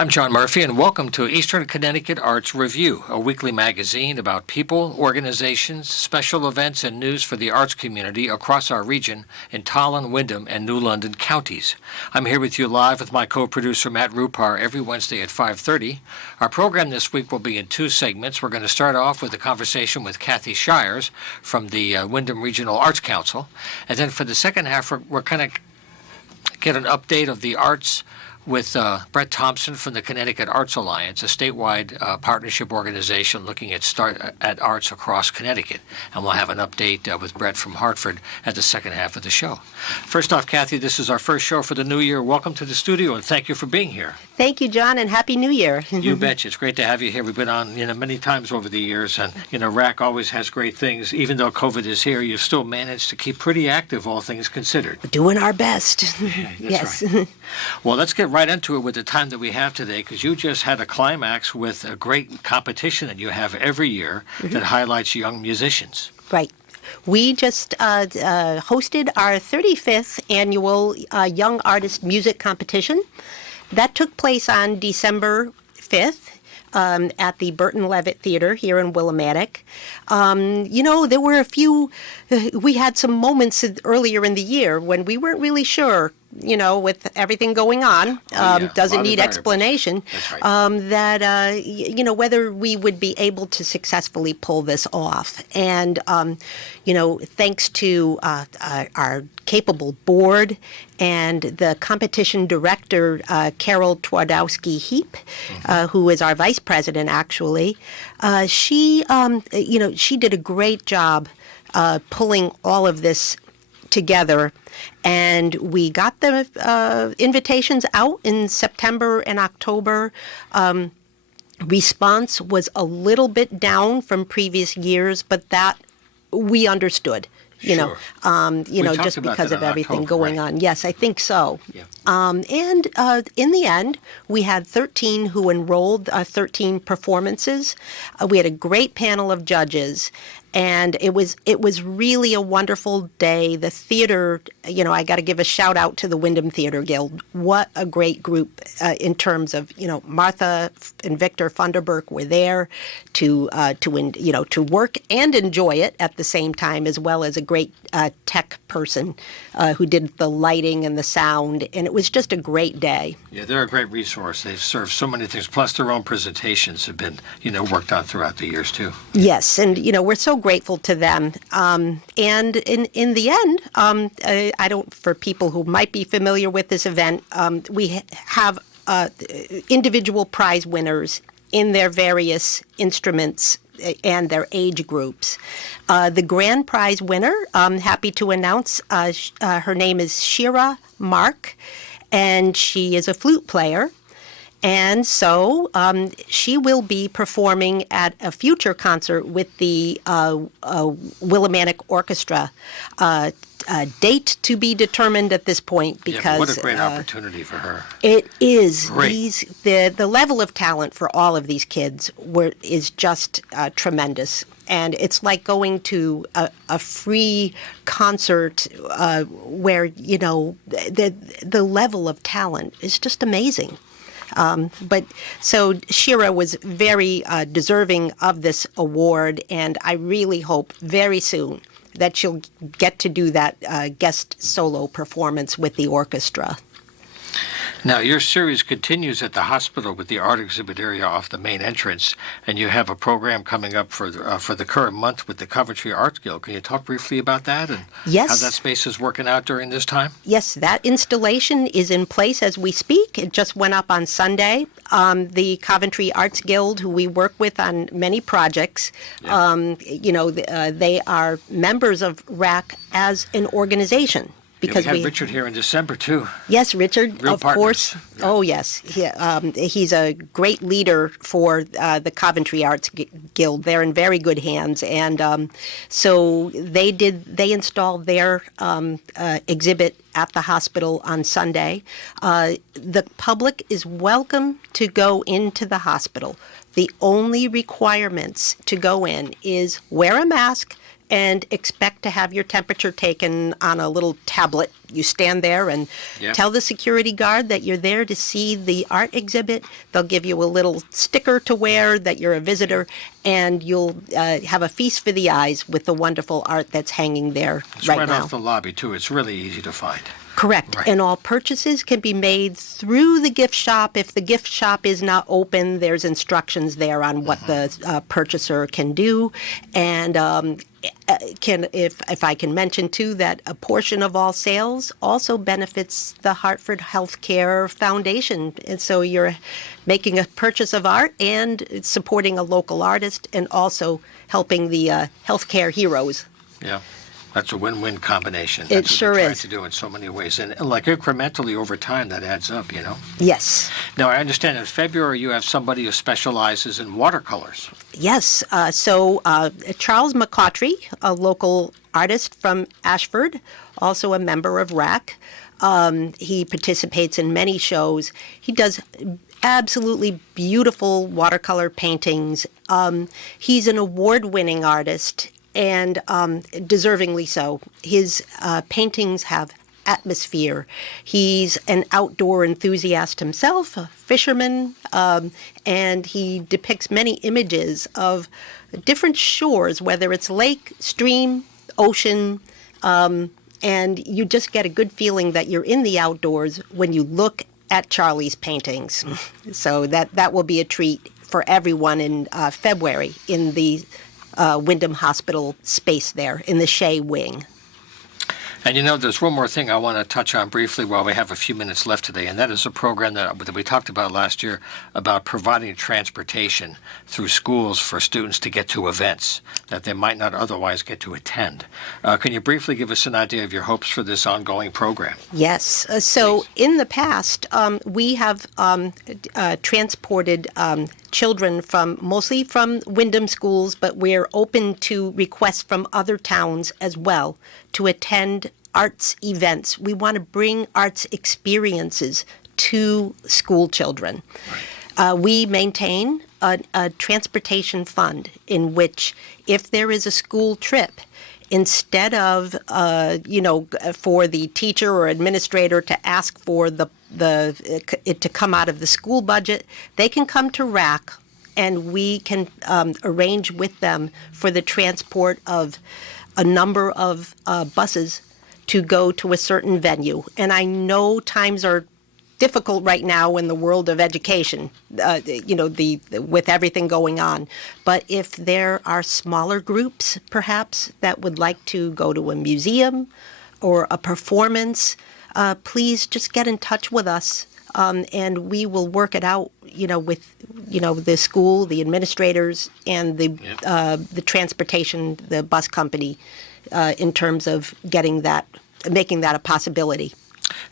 I'm John Murphy, and welcome to Eastern Connecticut Arts Review, a weekly magazine about people, organizations, special events, and news for the arts community across our region in Tolland, Windham, and New London counties. I'm here with you live with my co-producer Matt Rupar every Wednesday at 5:30. Our program this week will be in two segments. We're going to start off with a conversation with Kathy Shires from the Windham Regional Arts Council, and then for the second half, we're going to get an update of the arts with Brett Thompson from the Connecticut Arts Alliance, a statewide partnership organization looking at arts across Connecticut. And we'll have an update with Brett from Hartford at the second half of the show. First off, Kathy, this is our first show for the new year. Welcome to the studio, and thank you for being here. Thank you, John, and Happy New Year. You betcha. It's great to have you here. We've been on many times over the years, and RAC always has great things. Even though COVID is here, you've still managed to keep pretty active, all things considered. We're doing our best. That's yes. Right. Well, let's get right into it with the time that we have today, because you just had a climax with a great competition that you have every year that highlights young musicians. Right. We just hosted our 35th annual Young Artist Music Competition. That took place on December 5th. At the Burton Levitt Theater here in Willimantic. There were we had some moments earlier in the year when we weren't really sure, with everything going on, doesn't need explanation, that, whether we would be able to successfully pull this off. And, thanks to our capable board and the competition director, Carol Twardowski-Heap, who is our vice president, actually, she did a great job pulling all of this together. And we got the invitations out in September and October. Response was a little bit down from previous years, but that we understood. Just because of everything going on. Yes, I think so. Yeah. And in the end, we had 13 who enrolled, 13 performances. We had a great panel of judges. And it was really a wonderful day. The theater, I got to give a shout out to the Windham Theater Guild. What a great group in terms of, Martha and Victor Funderburk were there to work and enjoy it at the same time, as well as a great tech person who did the lighting and the sound. And it was just a great day. Yeah, they're a great resource. They've served so many things. Plus, their own presentations have been, worked on throughout the years, too. Yes, and, we're so grateful to them. And in the end, for people who might be familiar with this event, we have individual prize winners in their various instruments and their age groups. The grand prize winner, I'm happy to announce, her name is Shira Mark, and she is a flute player. And so she will be performing at a future concert with the Willimantic Orchestra. Date to be determined at this point, because what a great opportunity for her. It is. Great. The level of talent for all of these kids is just tremendous. And it's like going to a free concert where, the level of talent is just amazing. But so Shira was very deserving of this award, and I really hope very soon that she'll get to do that guest solo performance with the orchestra. Now, your series continues at the hospital with the art exhibit area off the main entrance, and you have a program coming up for the current month with the Coventry Arts Guild. Can you talk briefly about that and how that space is working out during this time? Yes, that installation is in place as we speak. It just went up on Sunday. The Coventry Arts Guild, who we work with on many projects, they are members of RAC as an organization. Because we had Richard here in December, too. Yes, Richard, real of partners. Course. Yeah. Oh, yes. He's a great leader for the Coventry Arts Guild. They're in very good hands. And so they installed their exhibit at the hospital on Sunday. The public is welcome to go into the hospital. The only requirements to go in is wear a mask and expect to have your temperature taken on a little tablet. You stand there and tell the security guard that you're there to see the art exhibit. They'll give you a little sticker to wear that you're a visitor, and you'll have a feast for the eyes with the wonderful art that's hanging there it's right right now. Off the lobby, too. It's really easy to find. Correct. Right. And all purchases can be made through the gift shop. If the gift shop is not open, there's instructions there on what the purchaser can do. And if I can mention, too, that a portion of all sales also benefits the Hartford Healthcare Foundation. And so you're making a purchase of art and supporting a local artist and also helping the healthcare heroes. Yeah. That's a win-win combination. It sure is. is. To do in so many ways. And like incrementally over time, that adds up, Yes. Now, I understand in February you have somebody who specializes in watercolors. Yes. So Charles McCautry, a local artist from Ashford, also a member of RAC. He participates in many shows. He does absolutely beautiful watercolor paintings. He's an award-winning artist, and deservingly so. His paintings have atmosphere. He's an outdoor enthusiast himself, a fisherman, and he depicts many images of different shores, whether it's lake, stream, ocean, and you just get a good feeling that you're in the outdoors when you look at Charlie's paintings. So that will be a treat for everyone in February in the Wyndham Hospital space there in the Shea Wing. And there's one more thing I want to touch on briefly while we have a few minutes left today, and that is a program that we talked about last year about providing transportation through schools for students to get to events that they might not otherwise get to attend. Can you briefly give us an idea of your hopes for this ongoing program? Yes. So in the past, we have transported children mostly from Wyndham schools, but we're open to requests from other towns as well to attend arts events. We want to bring arts experiences to school children. Right. We maintain a transportation fund in which if there is a school trip, instead of, for the teacher or administrator to ask for it to come out of the school budget, they can come to RAC and we can arrange with them for the transport of a number of buses to go to a certain venue. And I know times are difficult right now in the world of education, with everything going on. But if there are smaller groups, perhaps, that would like to go to a museum or a performance, please just get in touch with us, and we will work it out, with, the school, the administrators, and the transportation, the bus company, in terms of making that a possibility.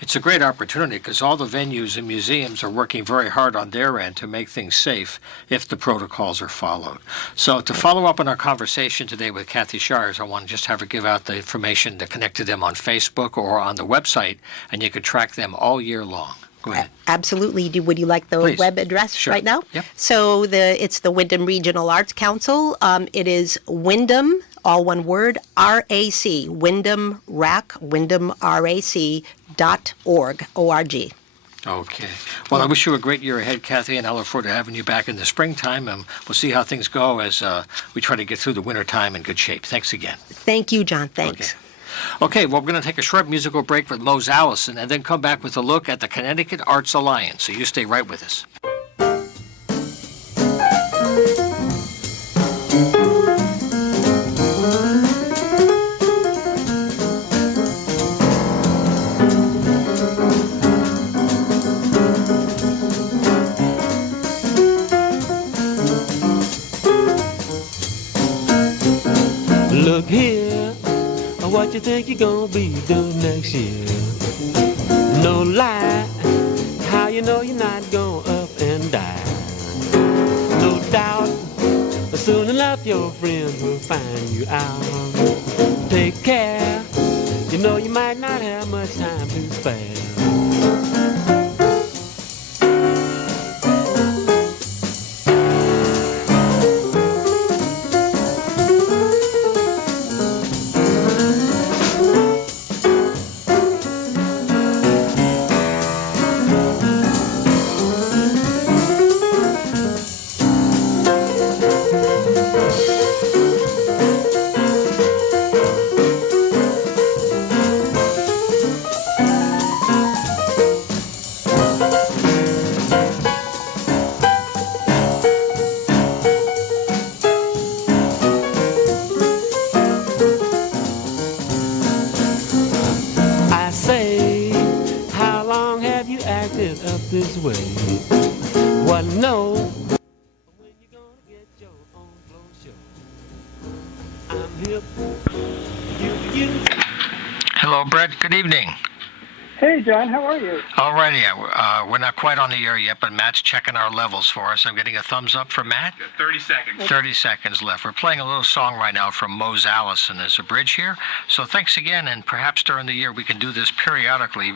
It's a great opportunity because all the venues and museums are working very hard on their end to make things safe if the protocols are followed. So to follow up on our conversation today with Kathy Shires, I want to just have her give out the information to connect to them on Facebook or on the website, and you could track them all year long. Go ahead. Absolutely. Would you like the Please. web address right now? Yep. So it's the Wyndham Regional Arts Council. It is Wyndham, all one word, RAC, Wyndham RAC, WYndhamRAC.org, O-R-G. Okay. Well, I wish you a great year ahead, Kathy, and I look forward to having you back in the springtime, and we'll see how things go as we try to get through the wintertime in good shape. Thanks again. Thank you, John. Thanks. Okay, well, we're going to take a short musical break with Mose Allison and then come back with a look at the Connecticut Arts Alliance, so you stay right with us. Look here, what you think you're gonna be doing next year? No lie, how you know you're not going up and die? No doubt, soon enough your friends will find you out. Take care, you know you might not have much time to spare. Well, no, when you gonna get your own flow show? I'm hip, you. Hello, Brett. Good evening. Hey, John, how are you? Alrighty, we're not quite on the air yet, but Matt's checking our levels for us. I'm getting a thumbs up from Matt. 30 seconds. 30 seconds left. We're playing a little song right now from Mose Allison as a bridge here. So thanks again, and perhaps during the year we can do this periodically,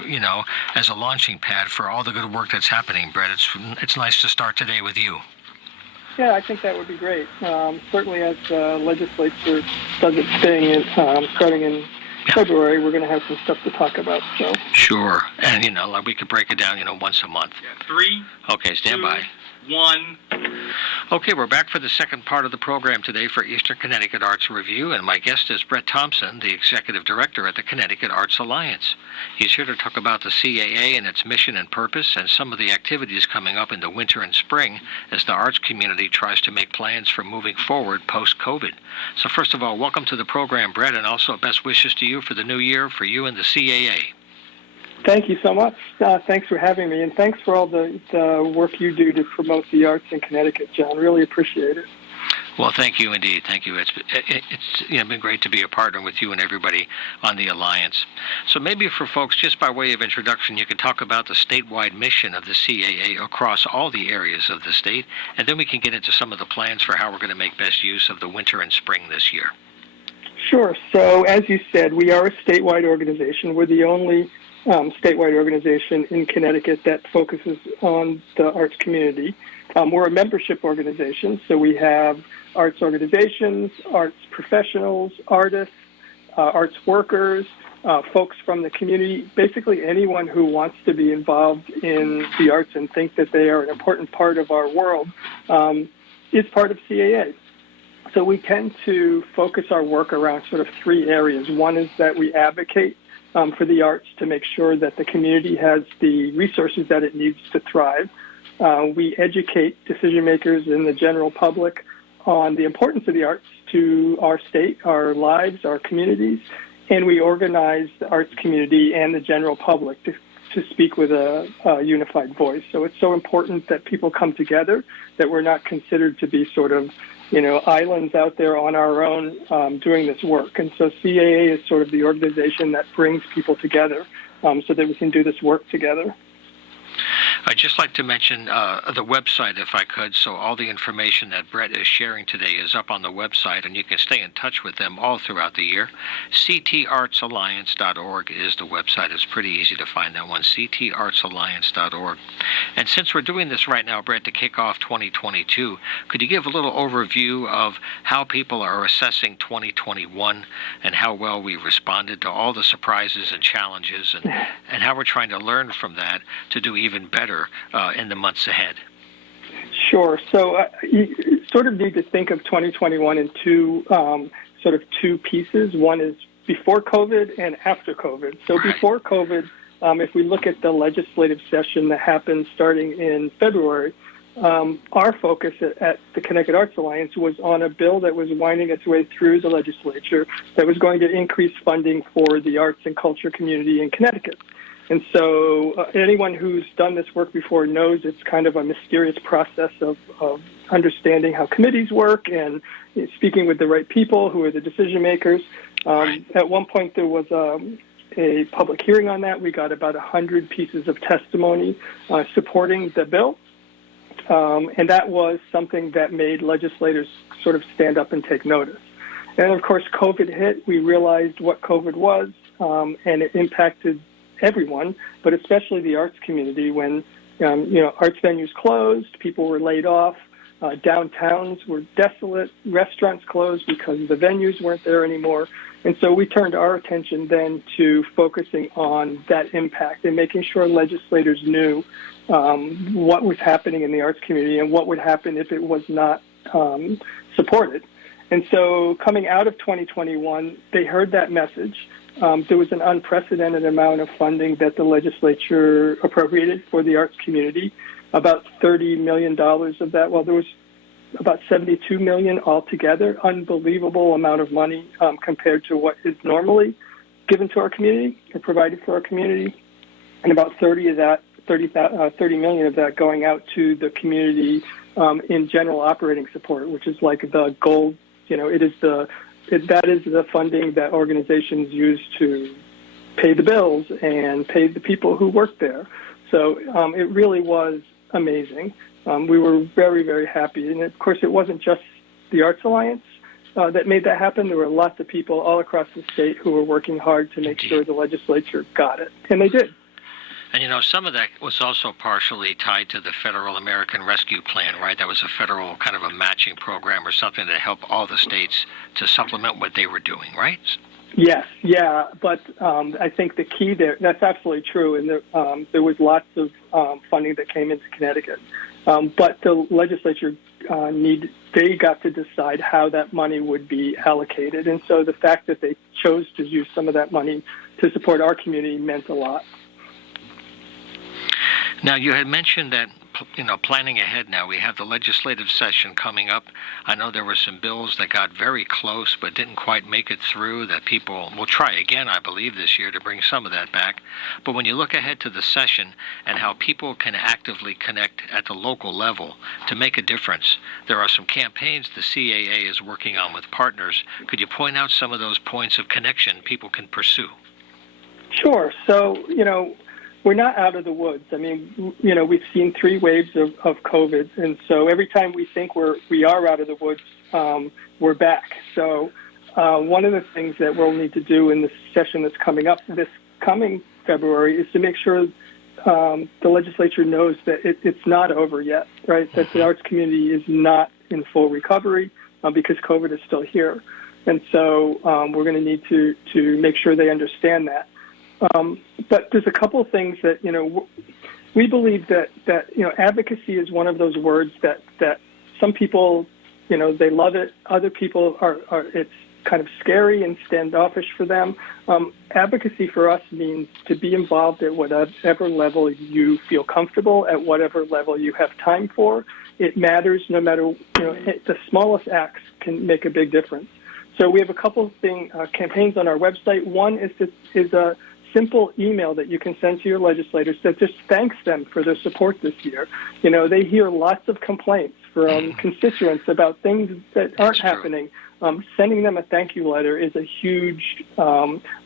as a launching pad for all the good work that's happening, Brett. It's nice to start today with you. Yeah, I think that would be great. Certainly as the legislature does its thing starting in February, we're going to have some stuff to talk about. So Sure. And, like we could break it down, once a month. Yeah, 3. Okay, stand 2, by. 1. Okay, we're back for the second part of the program today for Eastern Connecticut Arts Review, and my guest is Brett Thompson, the Executive Director at the Connecticut Arts Alliance. He's here to talk about the CAA and its mission and purpose, and some of the activities coming up in the winter and spring as the arts community tries to make plans for moving forward post-COVID. So first of all, welcome to the program, Brett, and also best wishes to you for the new year for you and the CAA. thank you so much. Thanks for having me, and thanks for all the work you do to promote the arts in Connecticut, John. Really appreciate it. Well, thank you indeed. Thank you. It's been great to be a partner with you and everybody on the Alliance. So maybe for folks, just by way of introduction, you can talk about the statewide mission of the CAA across all the areas of the state, and then we can get into some of the plans for how we're going to make best use of the winter and spring this year. Sure. So as you said, we are a statewide organization. We're the only statewide organization in Connecticut that focuses on the arts community. We're a membership organization, so we have arts organizations, arts professionals, artists, arts workers, folks from the community, basically anyone who wants to be involved in the arts and think that they are an important part of our world is part of CAA. So we tend to focus our work around sort of 3 areas. One is that we advocate for the arts to make sure that the community has the resources that it needs to thrive. We educate decision makers and the general public on the importance of the arts to our state, our lives, our communities, and we organize the arts community and the general public to speak with a unified voice. So it's so important that people come together, that we're not considered to be sort of islands out there on our own doing this work. And so CAA is sort of the organization that brings people together so that we can do this work together. I'd just like to mention the website, if I could. So all the information that Brett is sharing today is up on the website, and you can stay in touch with them all throughout the year. ctartsalliance.org is the website. It's pretty easy to find that one, ctartsalliance.org. And since we're doing this right now, Brett, to kick off 2022, could you give a little overview of how people are assessing 2021 and how well we responded to all the surprises and challenges and how we're trying to learn from that to do even better in the months ahead? Sure. So you sort of need to think of 2021 in two pieces. One is before COVID and after COVID. So Right. Before COVID, if we look at the legislative session that happened starting in February, our focus at the Connecticut Arts Alliance was on a bill that was winding its way through the legislature that was going to increase funding for the arts and culture community in Connecticut. And so anyone who's done this work before knows it's kind of a mysterious process of understanding how committees work and speaking with the right people who are the decision makers. At one point, there was a public hearing on that. We got about 100 pieces of testimony supporting the bill. And that was something that made legislators sort of stand up and take notice. And, of course, COVID hit. We realized what COVID was, and it impacted everyone, but especially the arts community when, arts venues closed, people were laid off, downtowns were desolate, restaurants closed because the venues weren't there anymore. And so we turned our attention then to focusing on that impact and making sure legislators knew what was happening in the arts community and what would happen if it was not supported. And so coming out of 2021, they heard that message. There was an unprecedented amount of funding that the legislature appropriated for the arts community, about $30 million of that. Well, there was about $72 million altogether, unbelievable amount of money compared to what is normally given to our community or provided for our community. And about 30 of that 30 million of that going out to the community in general operating support, which is like the gold. That is the funding that organizations use to pay the bills and pay the people who work there. So it really was amazing. We were very, very happy. And of course, it wasn't just the Arts Alliance that made that happen. There were lots of people all across the state who were working hard to make sure the legislature got it. And they did. And, some of that was also partially tied to the Federal American Rescue Plan, right? That was a federal kind of a matching program or something to help all the states to supplement what they were doing, right? Yes, yeah. But I think the key there, that's absolutely true. And there was lots of funding that came into Connecticut. But the legislature they got to decide how that money would be allocated. And so the fact that they chose to use some of that money to support our community meant a lot. Now, you had mentioned that, planning ahead now, we have the legislative session coming up. I know there were some bills that got very close but didn't quite make it through, that people will try again, I believe, this year to bring some of that back. But when you look ahead to the session and how people can actively connect at the local level to make a difference, there are some campaigns the CAA is working on with partners. Could you point out some of those points of connection people can pursue? Sure. So, we're not out of the woods. I mean, we've seen 3 waves of COVID, and so every time we think we are out of the woods, we're back. So one of the things that we'll need to do in the session that's coming up this coming February is to make sure the legislature knows that it's not over yet, right? That the arts community is not in full recovery because COVID is still here. And so we're going to need to make sure they understand that. But there's a couple of things that, we believe that advocacy is one of those words that some people, they love it. Other people are it's kind of scary and standoffish for them. Advocacy for us means to be involved at whatever level you feel comfortable, at whatever level you have time for. It matters no matter, the smallest acts can make a big difference. So we have a couple of campaigns on our website. One is a simple email that you can send to your legislators that just thanks them for their support this year. They hear lots of complaints from constituents about things that aren't happening. Sending them a thank you letter is a huge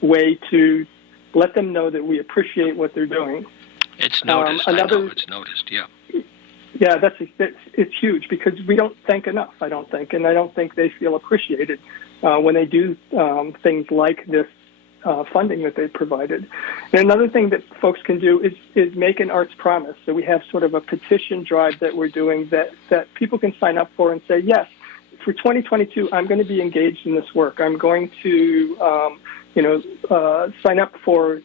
way to let them know that we appreciate what they're doing. It's noticed. I know it's noticed, yeah. Yeah, it's huge because we don't thank enough, I don't think, and I don't think they feel appreciated when they do things like this funding that they've provided. And another thing that folks can do is make an arts promise. So we have sort of a petition drive that we're doing that people can sign up for and say, yes, for 2022, I'm going to be engaged in this work. I'm going to, sign up for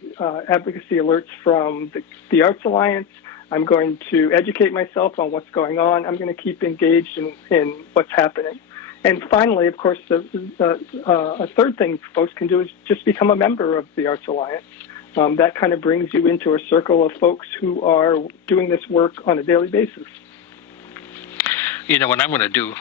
advocacy alerts from the Arts Alliance. I'm going to educate myself on what's going on. I'm going to keep engaged in what's happening. And finally, of course, a third thing folks can do is just become a member of the Arts Alliance. That kind of brings you into a circle of folks who are doing this work on a daily basis. What I'm going to do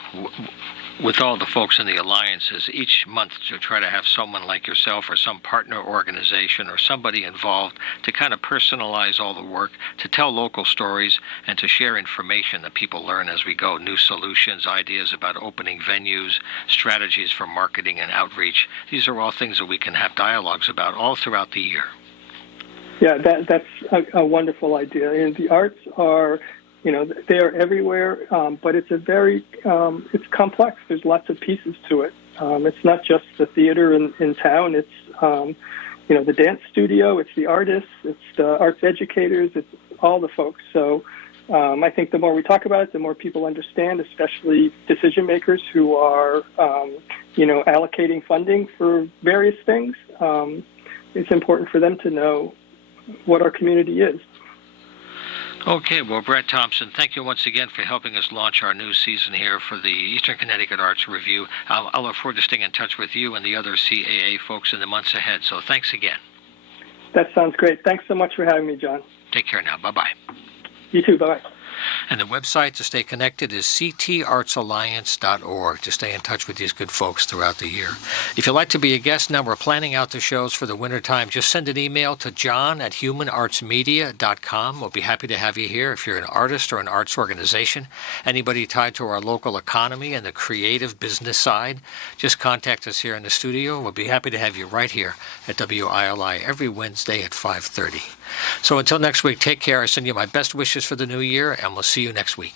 with all the folks in the Alliance is each month to try to have someone like yourself or some partner organization or somebody involved to kind of personalize all the work, to tell local stories, and to share information that people learn as we go, new solutions, ideas about opening venues, strategies for marketing and outreach. These are all things that we can have dialogues about all throughout the year. Yeah, that's a wonderful idea. And the arts are... they are everywhere, but it's it's complex. There's lots of pieces to it. It's not just the theater in town. It's, the dance studio. It's the artists. It's the arts educators. It's all the folks. So I think the more we talk about it, the more people understand, especially decision makers who are, allocating funding for various things. It's important for them to know what our community is. Okay, well, Brett Thompson, thank you once again for helping us launch our new season here for the Eastern Connecticut Arts Review. I'll look forward to staying in touch with you and the other CAA folks in the months ahead, so thanks again. That sounds great. Thanks so much for having me, John. Take care now. Bye-bye. You too. Bye-bye. And the website to stay connected is ctartsalliance.org to stay in touch with these good folks throughout the year. If you'd like to be a guest now, we're planning out the shows for the wintertime. Just send an email to john@humanartsmedia.com. We'll be happy to have you here if you're an artist or an arts organization. Anybody tied to our local economy and the creative business side, just contact us here in the studio. We'll be happy to have you right here at WILI every Wednesday at 5:30. So until next week, take care. I send you my best wishes for the new year, and we'll see you next week.